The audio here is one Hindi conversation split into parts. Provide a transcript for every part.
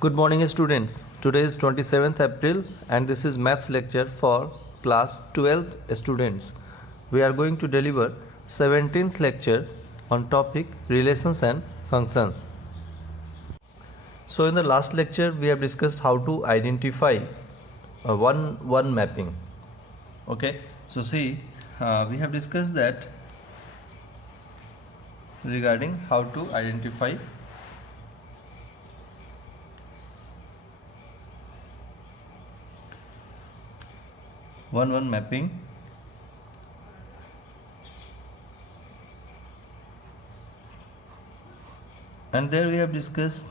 Good morning students. Today is 27th April and this is maths lecture for class 12th students. We are going to deliver 17th lecture on topic relations and functions. So in the last lecture we have discussed how to identify a one mapping. Okay, so see we have discussed that regarding how to identify one mapping, and there we have discussed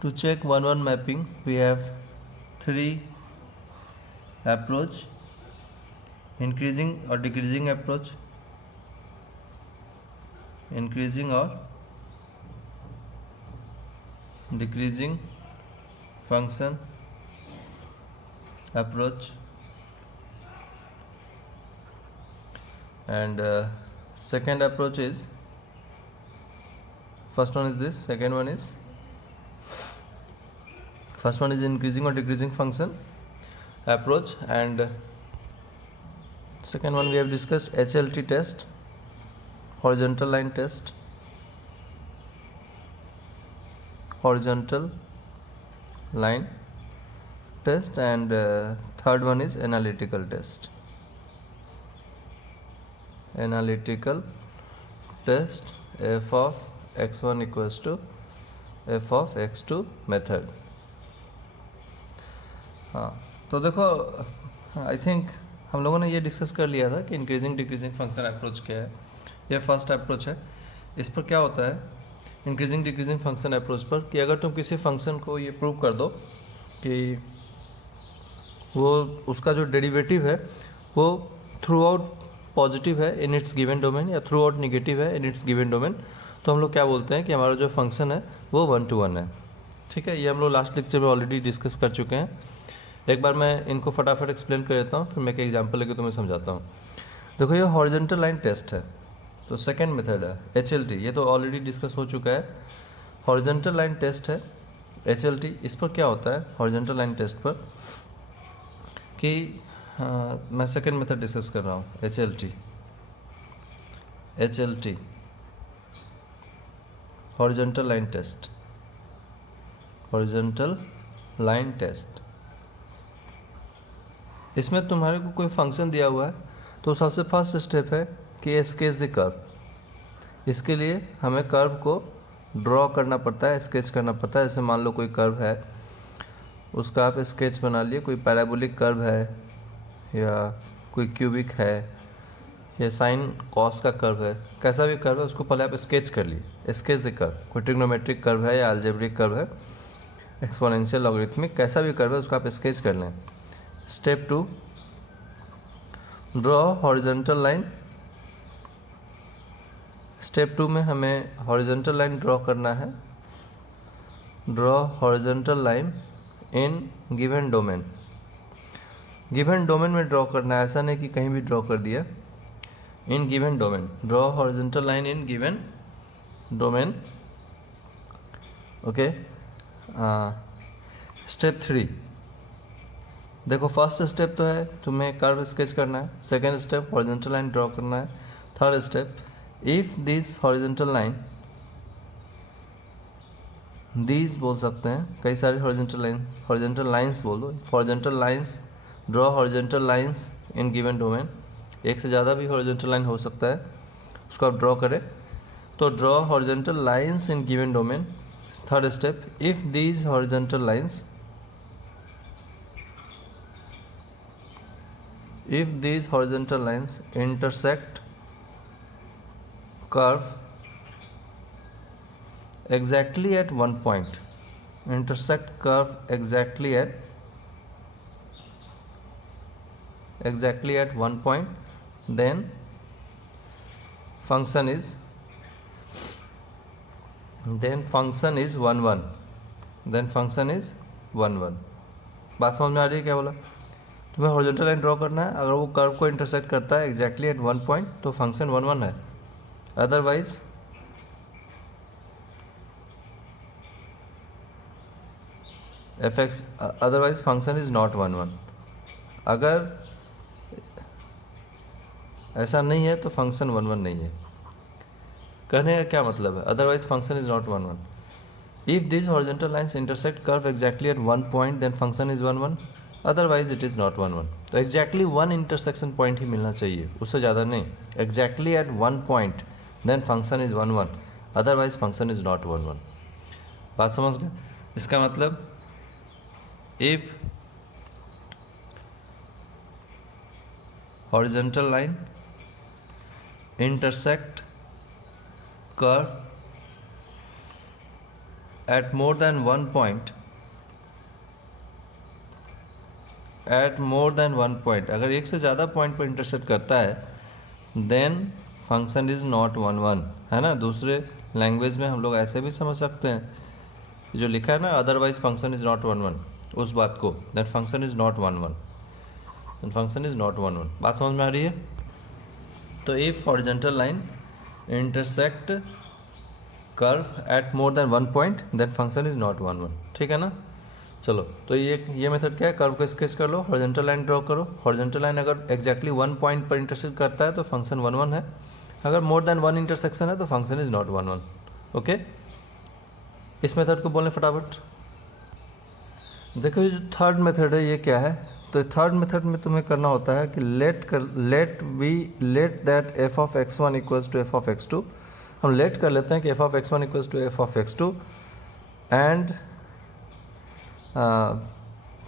to check one mapping we have three approach: increasing or decreasing approach, increasing or decreasing function approach, and second approach is, first one is this, second one is, first one is increasing or decreasing function approach, and second one we have discussed HLT test, horizontal line test, horizontal line test, and third one is analytical test, analytical test, f of x1 equals to f of x2 method. हाँ, तो देखो आई थिंक हम लोगों ने ये डिस्कस कर लिया था कि इंक्रीजिंग डिक्रीजिंग फंक्शन अप्रोच क्या है. ये फर्स्ट अप्रोच है. इस पर क्या होता है इंक्रीजिंग डिक्रीजिंग फंक्शन अप्रोच पर, कि अगर तुम किसी फंक्शन को ये प्रूव कर दो कि वो उसका जो डेरिवेटिव है वो थ्रू आउट पॉजिटिव है इन इट्स गिवन डोमेन या थ्रू आउट निगेटिव है इन इट्स गिवन डोमेन, तो हम लोग क्या बोलते हैं कि हमारा जो फंक्शन है वो 1 to 1 है. ठीक है, ये हम लोग लास्ट लेक्चर में ऑलरेडी डिस्कस कर चुके हैं. एक बार मैं इनको फटाफट एक्सप्लेन कर देता हूँ, फिर मैं एक एग्जाम्पल लेकर तुम्हें समझाता हूँ. देखो ये हॉरिजॉन्टल लाइन टेस्ट है, तो सेकेंड मेथड है HLT, ये तो ऑलरेडी डिस्कस हो चुका है. हॉरिजॉन्टल लाइन टेस्ट है HLT. इस पर क्या होता है हॉरिजॉन्टल लाइन टेस्ट पर कि मैं सेकेंड मेथड डिस्कस कर रहा हूँ HLT horizontal line test, horizontal line test. इसमें तुम्हारे को कोई फंक्शन दिया हुआ है, तो सबसे फर्स्ट स्टेप है कि स्केच द कर्व. इसके लिए हमें कर्व को ड्रॉ करना पड़ता है, स्केच करना पड़ता है. जैसे मान लो कोई कर्व है, उसका आप स्केच बना लिए. कोई पैराबोलिक कर्व है या कोई क्यूबिक है या साइन कॉस का कर्व है, कैसा भी कर्व है उसको पहले आप स्केच कर लिए. Sketch the curve. कोई ट्रिग्नोमेट्रिक कर्व है या अलजेब्रिक कर्व है, एक्सपोनेंशियल, लॉगरिथमिक, कैसा भी कर्व है उसको आप स्केच कर लें. Step 2, draw horizontal line. Step 2 में हमें हॉरिजॉन्टल लाइन ड्रॉ करना है. Draw horizontal line in given domain. Given domain में ड्रॉ करना है, ऐसा नहीं कि कहीं भी ड्रॉ कर दिया. In given domain, draw horizontal line in given domain. Okay. Step 3, देखो फर्स्ट स्टेप तो है तुम्हें कर्व स्केच करना है. Second step horizontal line draw करना है. Third step, if this horizontal line, these बोल सकते हैं, कई सारे हॉरिजॉन्टल लाइंस बोल दो. Horizontal lines, draw horizontal lines in given domain. एक से ज़्यादा भी हॉरिजॉन्टल लाइन हो सकता है, उसको आप ड्रॉ करें. तो draw horizontal lines in given domain. Third step, if these horizontal lines, if these horizontal lines intersect curve exactly at one point, intersect curve exactly at one point, then function is 1 1. then function is 1 1. बात समझ में आ रही है क्या बोला? तुम्हें हॉरिजॉन्टल लाइन ड्रॉ करना है, अगर वो कर्व को इंटरसेक्ट करता है एग्जैक्टली एट वन पॉइंट तो फंक्शन 1 1 है. Otherwise F x otherwise function is not 1 1। अगर ऐसा नहीं है तो फंक्शन 1 1 नहीं है। कहने का क्या मतलब है, otherwise function is not 1 1। If this horizontal lines intersect curve exactly at 1 point then function is 1 1, otherwise it is not 1 1। तो एग्जैक्टली 1 इंटरसेक्शन पॉइंट ही मिलना चाहिए, उससे ज़्यादा नहीं। Exactly at 1 point then function is 1 1, otherwise function is not 1 1। बात समझ गए? इसका मतलब if horizontal line intersect curve at more than one point, अगर एक से ज़्यादा पॉइंट पर इंटरसेक्ट करता है देन फंक्शन इज नॉट 1 1, है ना। दूसरे लैंग्वेज में हम लोग ऐसे भी समझ सकते हैं, जो लिखा है ना अदरवाइज फंक्शन इज नॉट 1 1, उस बात को that function is not 1 1, function is not 1 1। बात समझ में आ रही है? तो if horizontal line intersect curve at more than 1 point that function is not 1 1, ठीक है ना। चलो, तो ये मेथड क्या है, कर्व को स्केच कर लो, हॉरिजॉन्टल लाइन ड्रॉ करो। हॉरिजॉन्टल लाइन अगर एग्जैक्टली 1 पॉइंट पर इंटरसेक्ट करता है तो फंक्शन 1 1 है, अगर मोर देन 1 इंटरसेक्शन है तो फंक्शन इज नॉट 1 1। ओके, इस मेथड को बोलें फटाफट। देखो ये जो थर्ड मेथड है ये क्या है, तो थर्ड मेथड में तुम्हें करना होता है कि let that F of x1 equals to F of x2। हम लेट कर लेते हैं कि F of x1 equals to F of x2 and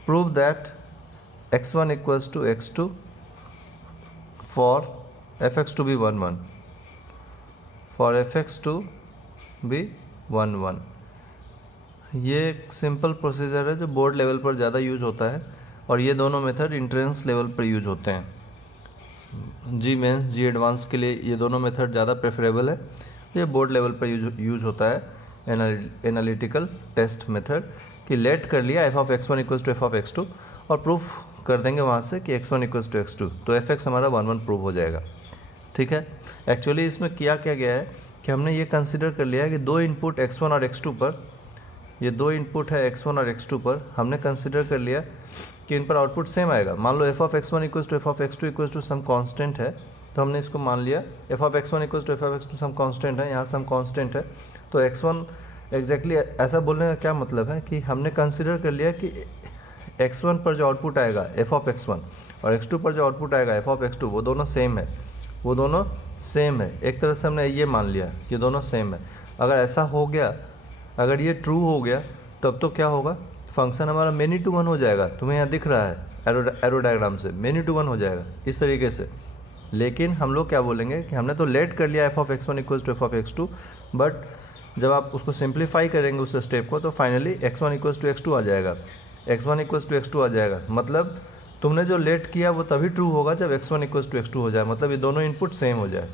prove that x1 equals to x2 for fx2 भी 1 1, फॉर fx2 भी 1 1। ये एक सिंपल प्रोसीजर है जो बोर्ड लेवल पर ज़्यादा यूज होता है, और ये दोनों मेथड इंट्रेंस लेवल पर यूज होते हैं। जी मेंस, जी एडवांस के लिए ये दोनों मेथड ज़्यादा प्रेफरेबल है। ये बोर्ड लेवल पर यूज होता है एनालिटिकल टेस्ट मेथड, कि लेट कर लिया F of x1 equals to F of x2 और प्रूफ कर देंगे वहाँ से कि x1 इक्वल्स टू x2, तो एफ एक्स हमारा 1 1 प्रूव हो जाएगा, ठीक है। एक्चुअली इसमें किया क्या गया है कि हमने ये कंसिडर कर लिया है कि दो इनपुट x1 और x2 पर, ये दो इनपुट है x1 और x2 पर, हमने कंसिडर कर लिया कि इन पर आउटपुट सेम आएगा। मान लो F of x1 equals to F of x2 equals to some constant है, तो हमने इसको मान लिया F of x1 equals to F of x2 some constant है, यहाँ सम कांस्टेंट है। तो x1 एग्जैक्टली ऐसा बोलने का क्या मतलब है कि हमने कंसिडर कर लिया कि x1 पर जो आउटपुट आएगा एफ ऑफ x1 और x2 पर जो आउटपुट आएगा एफ ऑफ x2, वो दोनों सेम है, वो दोनों सेम है। एक तरह से हमने ये मान लिया कि दोनों सेम है। अगर ऐसा हो गया, अगर ये ट्रू हो गया, तब तो क्या होगा, फंक्शन हमारा मेनी टू वन हो जाएगा। तुम्हें यहाँ दिख रहा है एरो डायग्राम से मेनी टू वन हो जाएगा इस तरीके से। लेकिन हम लोग क्या बोलेंगे कि हमने तो लेट कर लिया F of x1 equals to F of x2, but जब आप उसको सिंप्लीफाई करेंगे उस स्टेप को, तो finally x1 equals to x2 आ जाएगा, x1 इक्वल्स टू x2 आ जाएगा। मतलब तुमने जो लेट किया वो तभी ट्रू होगा जब x1 इक्वल्स टू x2 हो जाए, मतलब ये दोनों इनपुट सेम हो जाए।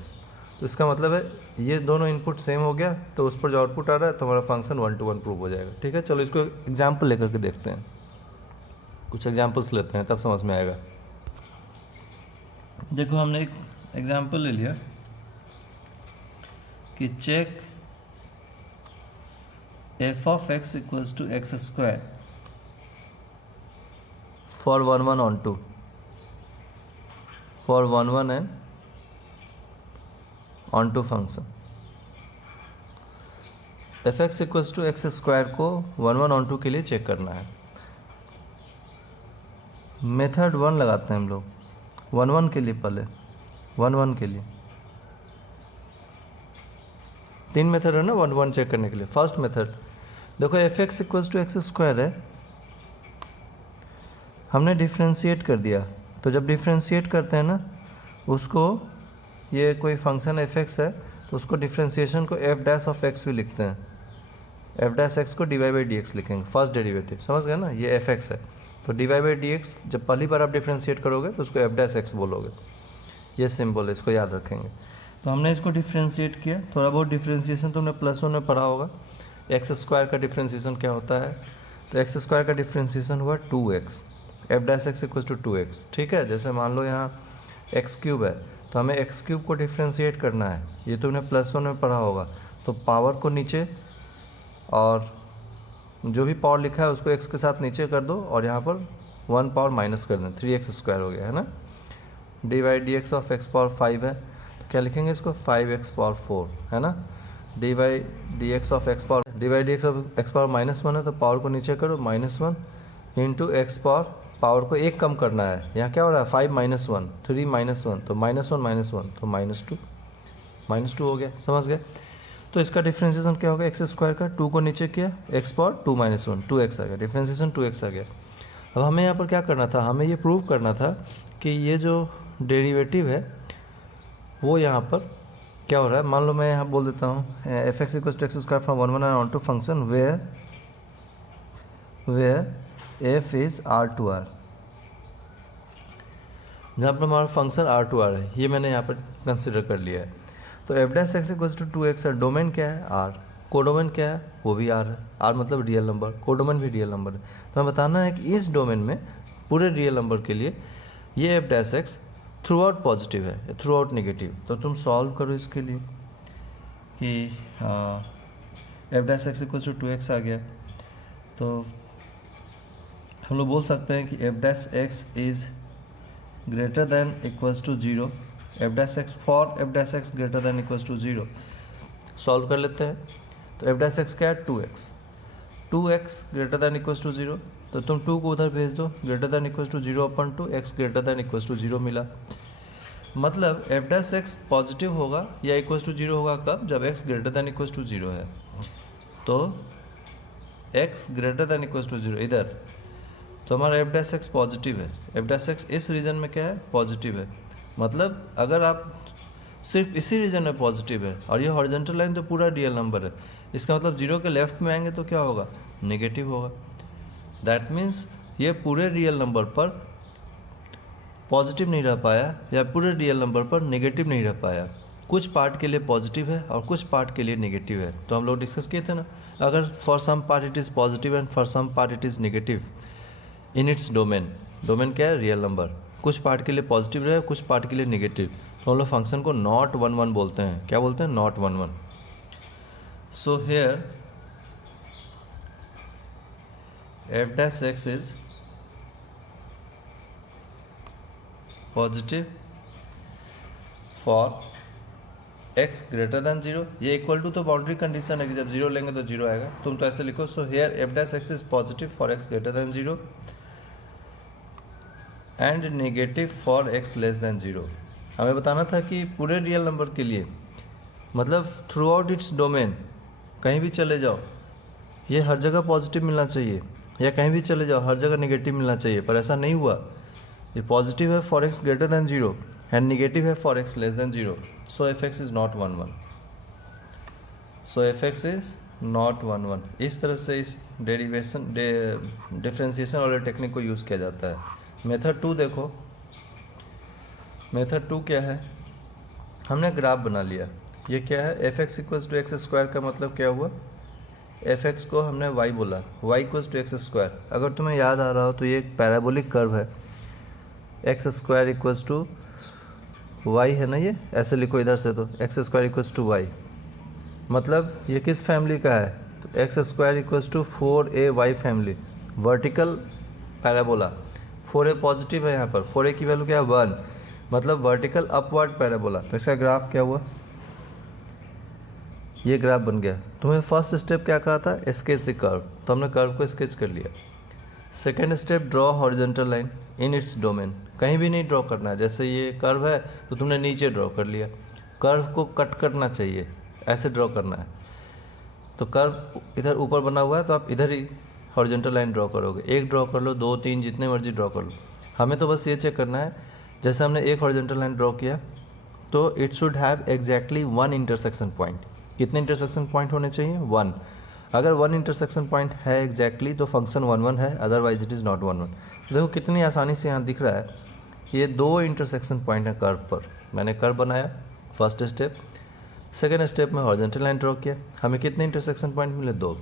तो इसका मतलब है ये दोनों इनपुट सेम हो गया, तो उस पर जो आउटपुट आ रहा है तो हमारा फंक्शन 1 to 1 प्रूव हो जाएगा, ठीक है। चलो इसको एग्जाम्पल लेकर के देखते हैं, कुछ एग्जाम्पल्स लेते हैं तब समझ में आएगा। देखो हमने एक एग्जाम्पल ले लिया कि check F of X equals to X square for 1 1 on 2, for 1 1 and onto function. F X equals to X square को 1 1 ऑन टू के लिए चेक करना है। मेथड 1 लगाते हैं हम लोग 1 1 के लिए, पहले 1 1 के लिए 3 मेथड है ना 1 1 चेक करने के लिए। फर्स्ट मेथड देखो F X equals to X square है, हमने डिफ्रेंशिएट कर दिया। तो जब डिफ्रेंशिएट करते हैं ना उसको, ये कोई फंक्शन एफ एक्स है तो उसको डिफ्रेंशिएशन को एफ डैश ऑफ एक्स भी लिखते हैं, एफ डैश एक्स को D Y by D X लिखेंगे, फर्स्ट डेरिवेटिव, समझ गए ना। ये एफ एक्स है तो D Y by D X जब पहली बार आप डिफ्रेंशिएट करोगे तो उसको एफ डैश एक्स बोलोगे, ये सिंबल है, इसको याद रखेंगे। तो हमने इसको डिफ्रेंशिएट किया, थोड़ा बहुत डिफ्रेंशिएशन तुमने +1 में पढ़ा होगा। एक्स स्क्वायर का डिफ्रेंशिएशन क्या होता है, तो एक्स स्क्वायर का डिफ्रेंशिएशन हुआ 2x, F dash X equal to 2x, ठीक है। जैसे मान लो यहाँ एक्स क्यूब है तो हमें एक्स क्यूब को डिफ्रेंशिएट करना है, ये तुमने +1 में पढ़ा होगा। तो पावर को नीचे और जो भी पावर लिखा है उसको x के साथ नीचे कर दो और यहाँ पर 1 पावर माइनस कर दें, 3x² हो गया है ना। D by D x of x power 5 है तो क्या लिखेंगे इसको 5x पावर 4 है ना। D by D x of x of x power -1 है तो पावर को नीचे करो -1 इंटू एक्स पावर को एक कम करना है। यहाँ क्या हो रहा है 5 - 1 3 - 1 तो -1 तो -2 हो गया, समझ गए। तो इसका डिफ्रेंशिएशन क्या होगा x² का, 2 को नीचे किया x पावर 2 - 1 2x आ गया, डिफ्रेंशिएशन 2x आ गया। अब हमें यहाँ पर क्या करना था, हमें ये प्रूव करना था कि ये जो डेरिवेटिव है वो यहाँ पर क्या हो रहा है। मान लो मैं यहाँ बोल देता हूँ f(x = x² from 1 1 and on to function where f is R2R, जहाँ पर हमारा फंक्शन R2R है, ये मैंने यहाँ पर कंसिडर कर लिया है। तो f(x = 2x) है, डोमेन क्या है R, कोडोमेन क्या है वो भी R है, R मतलब रियल नंबर, कोडोमेन भी रियल नंबर है। तो हमें बताना है कि इस डोमेन में पूरे रियल नंबर के लिए ये f(x) थ्रू आउट पॉजिटिव है, थ्रू आउट नेगेटिव। तो तुम सॉल्व करो इसके लिए कि f(x = 2x) आ गया, तो हम लोग बोल सकते हैं कि f(x) is greater than equals to 0, f(x) for f(x) greater than equals to 0। Solve कर लेते हैं। तो f(x) क्या है 2x greater than equals to 0, तो तुम 2 को उधर भेज दो, greater than equals to 0/2 x greater than equals to 0 मिला। मतलब f(x) पॉजिटिव होगा या इक्वल्स टू 0 होगा कब, जब x greater than equals to 0 है। तो x greater than equals to 0 इधर, तो हमारा f(x) पॉजिटिव है। f(x) इस रीजन में क्या है पॉजिटिव है, मतलब अगर आप सिर्फ इसी रीजन में पॉजिटिव है और ये हॉरिजॉन्टल लाइन तो पूरा रियल नंबर है, इसका मतलब 0 के लेफ्ट में आएंगे तो क्या होगा नेगेटिव होगा। दैट मीन्स ये पूरे रियल नंबर पर पॉजिटिव नहीं रह पाया या पूरे रियल नंबर पर नेगेटिव नहीं रह पाया, कुछ पार्ट के लिए पॉजिटिव है और कुछ पार्ट के लिए नेगेटिव है। तो हम लोग डिस्कस किए थे ना, अगर for some part it is positive and for some part it is negative in its domain, domain क्या है रियल नंबर, कुछ पार्ट के लिए पॉजिटिव रहे कुछ पार्ट के लिए नेगेटिव, तो हम लोग फंक्शन को नॉट 1 1 बोलते हैं। क्या बोलते हैं not 1 1। So here f(x) is positive for x greater than 0, ये इक्वल टू तो बाउंड्री कंडीशन है कि जब 0 लेंगे तो 0 आएगा, तुम तो ऐसे लिखो। So here f(x) is positive for x greater than 0 and negative for x less than 0। हमें बताना था कि पूरे रियल नंबर के लिए, मतलब थ्रू आउट इट्स डोमेन, कहीं भी चले जाओ ये हर जगह पॉजिटिव मिलना चाहिए, या कहीं भी चले जाओ हर जगह नेगेटिव मिलना चाहिए, पर ऐसा नहीं हुआ। ये पॉजिटिव है for x greater than 0 and negative है for x less than 0। So f(x) is not 1 1। So f(x) is not 1 1। इस तरह से इस डेरिवेशन डिफ्रेंशिएशन वाले टेक्निक को यूज़ किया जाता है। मेथड 2 देखो, मेथड 2 क्या है, हमने ग्राफ बना लिया। ये क्या है f(x = x², का मतलब क्या हुआ, f(x) को हमने y बोला, y = x²। अगर तुम्हें याद आ रहा हो तो ये एक पैराबोलिक कर्व है, x² = y है ना, ये ऐसे लिखो इधर से, तो x² = y, मतलब ये किस फैमिली का है, तो x² = 4ay family, vertical parabola. 4a positive है यहाँ पर, 4a की वैल्यू क्या है 1, मतलब वर्टिकल अपवर्ड पैराबोला। तो इसका ग्राफ क्या हुआ, ये ग्राफ बन गया। तुम्हें फर्स्ट स्टेप क्या कहा था, स्केच द कर्व, तो हमने कर्व को स्केच कर लिया। Second step draw horizontal line in its domain, कहीं भी नहीं ड्रॉ करना है, जैसे ये कर्व है तो तुमने नीचे ड्रॉ कर लिया, कर्व को कट करना चाहिए, ऐसे ड्रॉ करना है। तो कर्व इधर ऊपर बना हुआ है तो आप इधर ही हॉरिजॉन्टल लाइन ड्रॉ करोगे, एक ड्रॉ कर लो, 2 3 जितने मर्जी ड्रॉ कर लो। हमें तो बस ये चेक करना है, जैसे हमने एक हॉरिजॉन्टल लाइन ड्रॉ किया तो it should have exactly 1 intersection point. कितने इंटरसेक्शन पॉइंट होने चाहिए 1। अगर 1 इंटरसेक्शन पॉइंट है एग्जैक्टली तो फंक्शन 1 1 है, अदरवाइज इट इज़ नॉट 1 1। देखो कितनी आसानी से यहाँ दिख रहा है, ये 2 इंटरसेक्शन पॉइंट है कर्व पर। मैंने कर्व बनाया फर्स्ट स्टेप, सेकेंड स्टेप में हॉरिजॉन्टल लाइन ड्रॉ किया, हमें कितने इंटरसेक्शन पॉइंट मिले 2।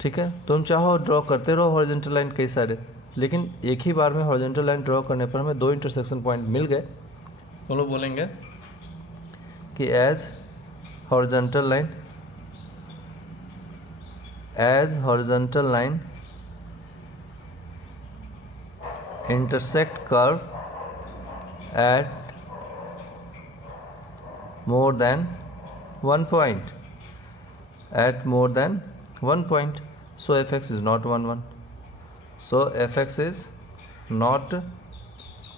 ठीक है, तुम चाहो ड्रॉ करते रहो हॉरिजॉन्टल लाइन कई सारे, लेकिन एक ही बार में हॉरिजॉन्टल लाइन ड्रॉ करने पर हमें 2 इंटरसेक्शन पॉइंट मिल गए। तो लोग बोलेंगे कि as horizontal line as horizontal line intersect curve at more than one point, so fx is not 1 1, so fx is not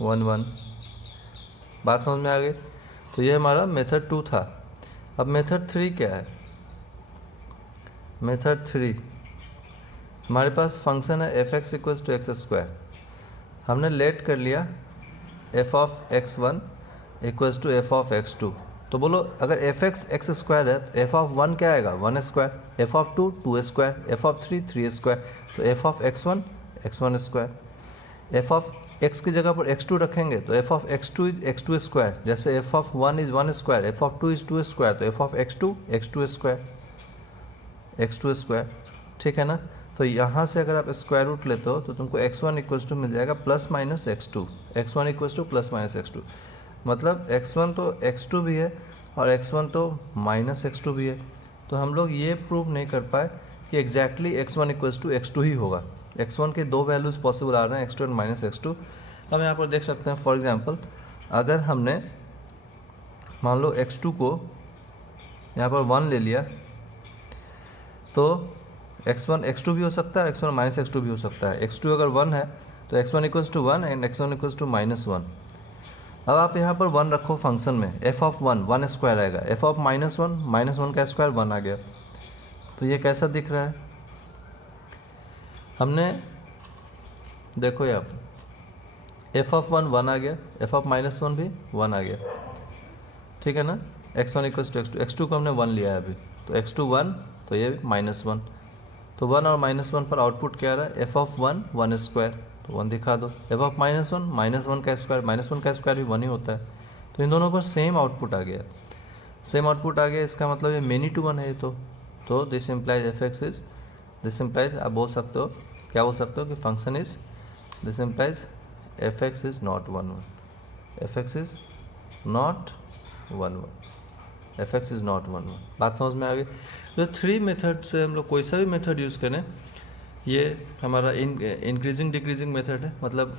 1 1। बात समझ में आ गई। तो ये हमारा मेथड 2 था। अब मेथड 3 क्या है? मेथड 3 हमारे पास फंक्शन है F X equals to X square. हमने लेट कर लिया F of X one equals to F of X two. तो बोलो अगर एफ एक्स एक्स स्क्वायर है तो एफ ऑफ वन क्या आएगा? 1 square, F of two 2 square, F of three 3 square, तो F of X one square. F of X की जगह पर एक्स टू रखेंगे तो F of X two is X two square, जैसे F of one is 1 square, F of two is 2 square, तो F of X two square, ठीक है ना। तो यहाँ से अगर आप स्क्वायर रूट लेते हो तो तुमको एक्स वन इक्वल्स टू मिल जाएगा plus minus X two, X one equals to plus minus X two. मतलब एक्स वन तो एक्स टू भी है और एक्स वन तो माइनस एक्स टू भी है। तो हम लोग ये प्रूव नहीं कर पाए कि exactly X one equals to X two ही होगा। एक्स वन के दो वैल्यूज़ पॉसिबल आ रहे हैं, X two and minus X two. हम यहाँ पर देख सकते हैं फॉर एग्जांपल अगर हमने मान लो एक्स टू को यहाँ पर 1 ले लिया तो एक्स वन एक्स टू भी हो सकता है, X one minus X two भी हो सकता है। एक्स टू अगर 1 है तो X one equals to 1 and X one equals to minus 1। अब आप यहाँ पर 1 रखो फंक्शन में, एफ ऑफ 1 स्क्वायर आएगा, एफ ऑफ माइनस वन का स्क्वायर 1 आ गया। तो ये कैसा दिख रहा है? हमने देखो यहाँ पर एफ ऑफ 1 आ गया, एफ ऑफ माइनस 1 भी 1 आ गया, ठीक है ना। X one equals to X two को हमने 1 लिया है अभी, तो एक्स टू 1 तो ये माइनस 1, तो 1 और माइनस 1 पर आउटपुट क्या आ रहा है? एफ ऑफ 1 स्क्वायर, तो 1 दिखा दो। एफ ऑफ माइनस वन का स्क्वायर, माइनस 1 का स्क्वायर भी 1 ही होता है। तो इन दोनों पर सेम आउटपुट आ गया, इसका मतलब ये मेनी टू 1 है ये। तो this implies F x is, this implies आप बोल सकते हो, क्या बोल सकते हो कि function is, this implies F x is not 1 1, F x is not 1 1, F x is not 1 1। बात समझ में आ गई। तो 3 मेथड से हम लोग कोई सा भी मेथड यूज़ करें, ये हमारा इंक्रीजिंग डिक्रीजिंग मेथड है। मतलब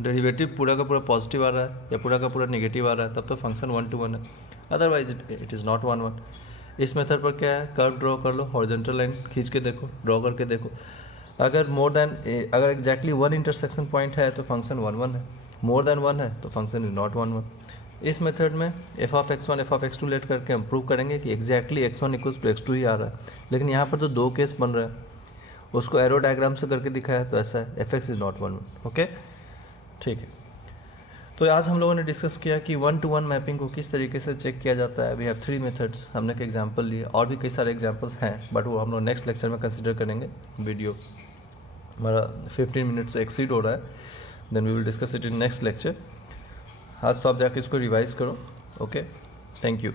डेरिवेटिव पूरा का पूरा पॉजिटिव आ रहा है या पूरा का पूरा नेगेटिव आ रहा है तब तो फंक्शन 1 to 1 है, अदरवाइज इट इज़ नॉट 1 1। इस मेथड पर क्या है? कर्व ड्रॉ कर लो, हॉरिजॉन्टल लाइन खींच के देखो, ड्रॉ करके देखो। अगर एग्जैक्टली 1 इंटरसेक्शन पॉइंट है तो फंक्शन 1 1 है, मोर देन 1 है तो फंक्शन इज नॉट 1 1। इस मेथड में F of X one F of X two let करके हम प्रूव करेंगे कि exactly X one equals to X two ही आ रहा है। लेकिन यहाँ पर तो 2 केस बन रहा है, उसको एरो डायग्राम से करके दिखाया तो ऐसा है, F x is not 1 1। Okay, ठीक है। तो आज हम लोगों ने डिस्कस किया कि 1 to 1 मैपिंग को किस तरीके से चेक किया जाता है। वी हैव 3 मेथड्स, हमने एक एग्जांपल लिए, और भी कई सारे एग्जांपल्स हैं बट वो हम लोग नेक्स्ट लेक्चर में कंसिडर करेंगे। वीडियो हमारा 15 मिनट से एक्सीड हो रहा है, then we will discuss it in next lecture. आज तो आप जाके इसको रिवाइज करो। Okay, thank you.